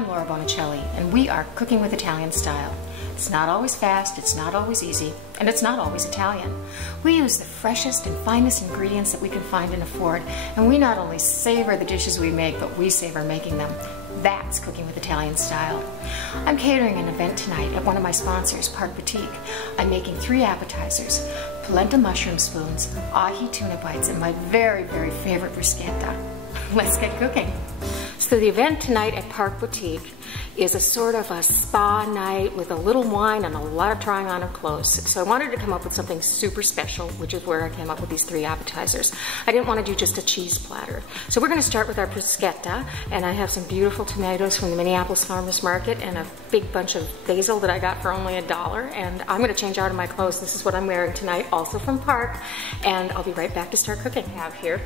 I'm Laura Bonicelli, and we are Cooking with Italian Style. It's not always fast, it's not always easy, and it's not always Italian. We use the freshest and finest ingredients that we can find and afford, and we not only savor the dishes we make, but we savor making them. That's Cooking with Italian Style. I'm catering an event tonight at one of my sponsors, Parc Boutique. I'm making 3 appetizers: polenta mushroom spoons, ahi tuna bites, and my very, very favorite bruschetta. Let's get cooking. So the event tonight at Parc Boutique is a sort of a spa night with a little wine and a lot of trying on of clothes. So I wanted to come up with something super special, which is where I came up with these 3 appetizers. I didn't want to do just a cheese platter. So we're going to start with our bruschetta, and I have some beautiful tomatoes from the Minneapolis Farmers Market and a big bunch of basil that I got for only $1. And I'm going to change out of my clothes. This is what I'm wearing tonight, also from Parc, and I'll be right back to start cooking. I have here,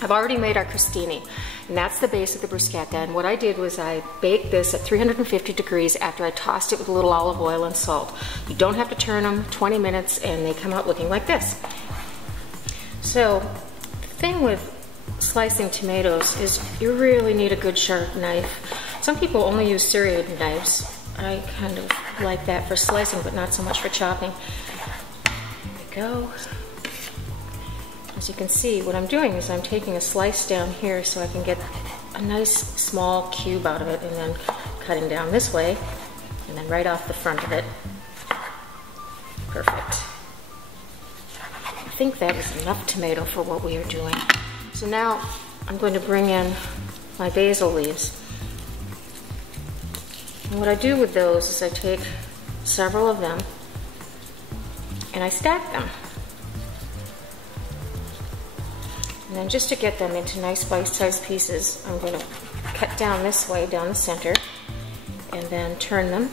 I've already made our crostini, and that's the base of the bruschetta. And what I did was I baked this at 350 degrees after I tossed it with a little olive oil and salt. You don't have to turn them, 20 minutes, and they come out looking like this. So the thing with slicing tomatoes is you really need a good sharp knife. Some people only use serrated knives. I kind of like that for slicing, but not so much for chopping. There we go. As you can see, what I'm doing is I'm taking a slice down here so I can get a nice small cube out of it, and then cutting down this way, and then right off the front of it. Perfect. I think that is enough tomato for what we are doing. So now I'm going to bring in my basil leaves. And what I do with those is I take several of them and I stack them. And then just to get them into nice bite-sized pieces, I'm going to cut down this way, down the center, and then turn them,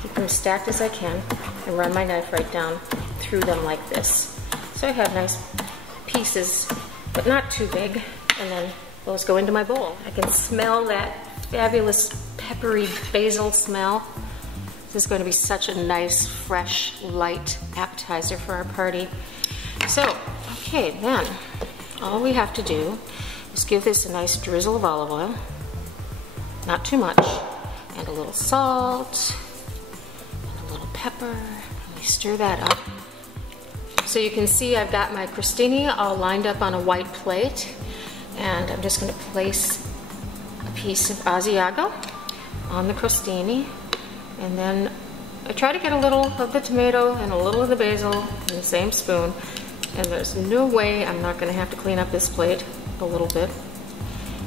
keep them stacked as I can, and run my knife right down through them like this. So I have nice pieces, but not too big, and then those go into my bowl. I can smell that fabulous peppery basil smell. This is going to be such a nice, fresh, light appetizer for our party. So, okay, then all we have to do is give this a nice drizzle of olive oil, not too much, and a little salt, and a little pepper, and we stir that up. So you can see I've got my crostini all lined up on a white plate, and I'm just going to place a piece of Asiago on the crostini, and then I try to get a little of the tomato and a little of the basil in the same spoon. And there's no way I'm not going to have to clean up this plate a little bit.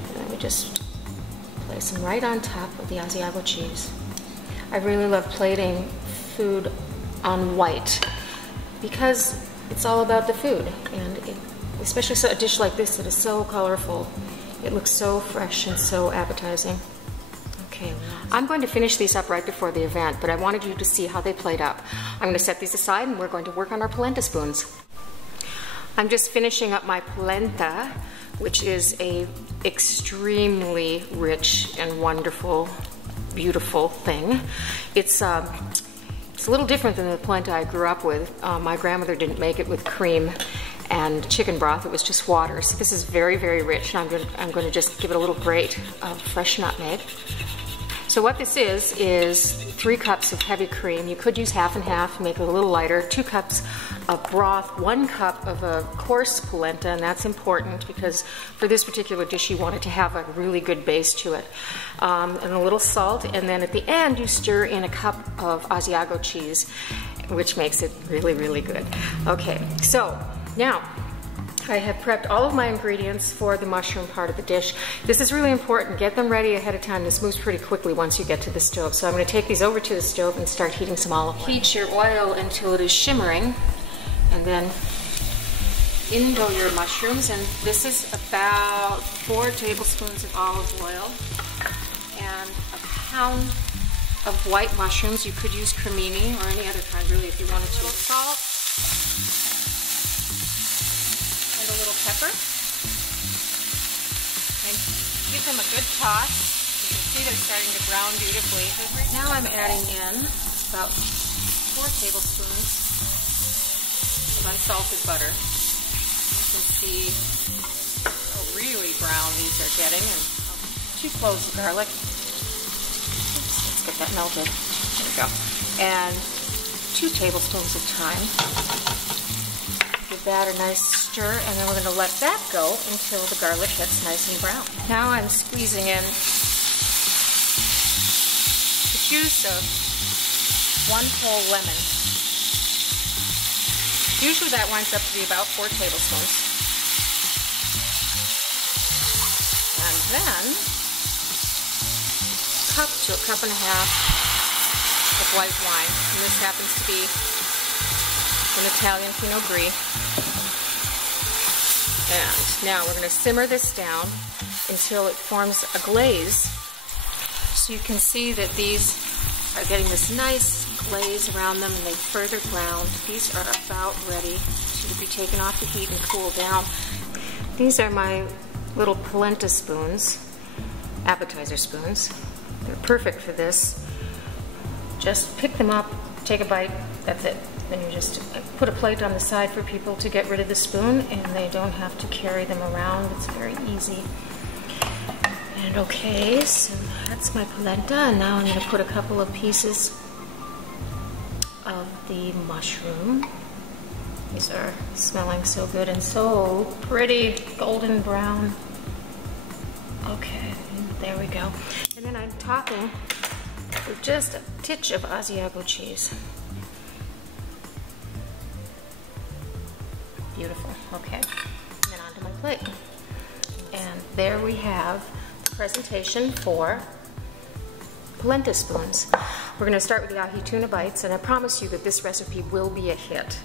And then we just place them right on top of the Asiago cheese. I really love plating food on white because it's all about the food. And especially a dish like this that is so colorful, it looks so fresh and so appetizing. Okay, I'm going to finish these up right before the event, but I wanted you to see how they played up. I'm going to set these aside and we're going to work on our polenta spoons. I'm just finishing up my polenta, which is a extremely rich and wonderful, beautiful thing. It's a little different than the polenta I grew up with. My grandmother didn't make it with cream and chicken broth. It was just water. So this is very, very rich, and I'm going to just give it a little grate of fresh nutmeg. So what this is 3 cups of heavy cream. You could use half and half, make it a little lighter. 2 cups of broth, 1 cup of a coarse polenta, and that's important because for this particular dish you want it to have a really good base to it. And a little salt, and then at the end you stir in a cup of Asiago cheese, which makes it really, really good. Okay, so now I have prepped all of my ingredients for the mushroom part of the dish. This is really important. Get them ready ahead of time. This moves pretty quickly once you get to the stove. So I'm going to take these over to the stove and start heating some olive oil. Heat your oil until it is shimmering, and then in go your mushrooms. And this is about 4 tablespoons of olive oil and a pound of white mushrooms. You could use cremini or any other kind really if you wanted to. Salt. A little pepper, and give them a good toss. You can see they're starting to brown beautifully. Now I'm adding in about 4 tablespoons of unsalted butter. You can see how really brown these are getting, and 2 cloves of garlic, Let's get that melted. There we go. And 2 tablespoons of thyme. Give that a nice stir, and then we're going to let that go until the garlic gets nice and brown. Now I'm squeezing in the juice of 1 whole lemon. Usually that winds up to be about 4 tablespoons. And then a cup to a cup and a half of white wine. And this happens to be an Italian Pinot Gris. And now we're going to simmer this down until it forms a glaze. So you can see that these are getting this nice glaze around them, and they further browned. These are about ready to be taken off the heat and cool down. These are my little polenta spoons, appetizer spoons. They're perfect for this. Just pick them up, take a bite, that's it. Then you just put a plate on the side for people to get rid of the spoon, and they don't have to carry them around. It's very easy. And okay, so that's my polenta, and now I'm going to put a couple of pieces of the mushroom. These are smelling so good and so pretty, golden brown. Okay, there we go. And then I'm topping with just a titch of Asiago cheese. Beautiful. Okay, and then onto my plate. And there we have the presentation for polenta spoons. We're going to start with the ahi tuna bites, and I promise you that this recipe will be a hit.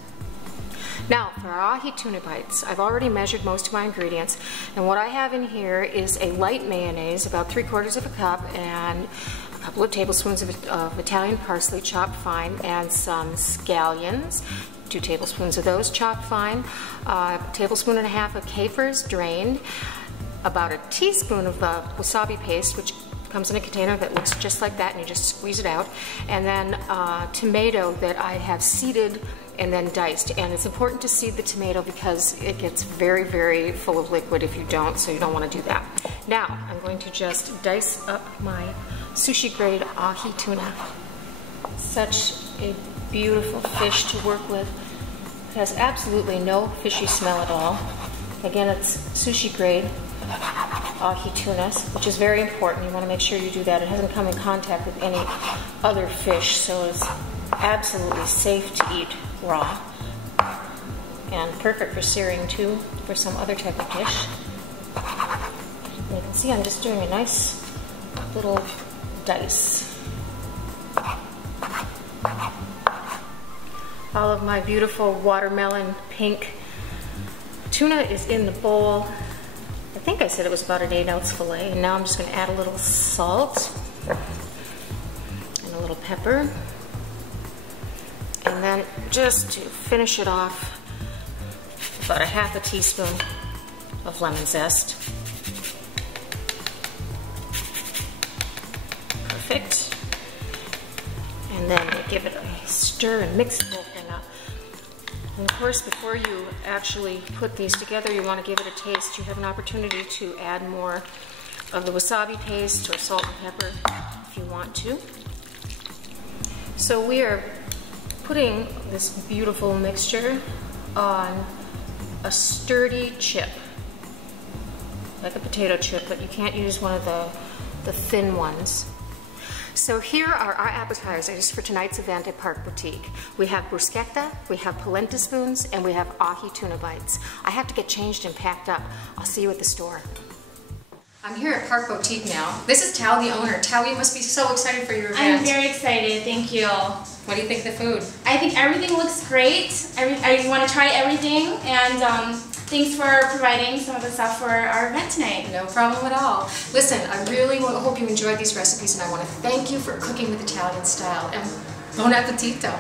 Now, for our ahi tuna bites, I've already measured most of my ingredients, and what I have in here is a light mayonnaise, about 3/4 of a cup, and a couple of tablespoons of Italian parsley chopped fine, and some scallions, 2 tablespoons of those chopped fine, a tablespoon and a half of capers drained, about a teaspoon of wasabi paste, which comes in a container that looks just like that, and you just squeeze it out, and then tomato that I have seeded and then diced. And it's important to seed the tomato because it gets very, very full of liquid if you don't, so you don't want to do that. Now, I'm going to just dice up my sushi grade ahi tuna. Such a beautiful fish to work with. It has absolutely no fishy smell at all. Again, it's sushi grade ahi tuna, which is very important. You want to make sure you do that. It hasn't come in contact with any other fish, so it's absolutely safe to eat raw. And perfect for searing too, for some other type of dish. And you can see I'm just doing a nice little dice. All of my beautiful watermelon pink tuna is in the bowl. I think I said it was about an 8-ounce fillet, and now I'm just going to add a little salt and a little pepper. And then just to finish it off, about a ½ teaspoon of lemon zest. Perfect. And then you give it a stir and mix the whole thing up. And of course, before you actually put these together, you want to give it a taste. You have an opportunity to add more of the wasabi paste or salt and pepper if you want to. So we are putting this beautiful mixture on a sturdy chip, like a potato chip, but you can't use one of the thin ones. So here are our appetizers for tonight's event at Parc Boutique. We have bruschetta, we have polenta spoons, and we have ahi tuna bites. I have to get changed and packed up. I'll see you at the store. I'm here at Parc Boutique now. This is Tao, the owner. Tao, you must be so excited for your event. I'm very excited, thank you. What do you think of the food? I think everything looks great. I want to try everything, and thanks for providing some of the stuff for our event tonight. No problem at all. Listen, I really hope you enjoyed these recipes, and I want to thank you for cooking with Italian style. And buon appetito!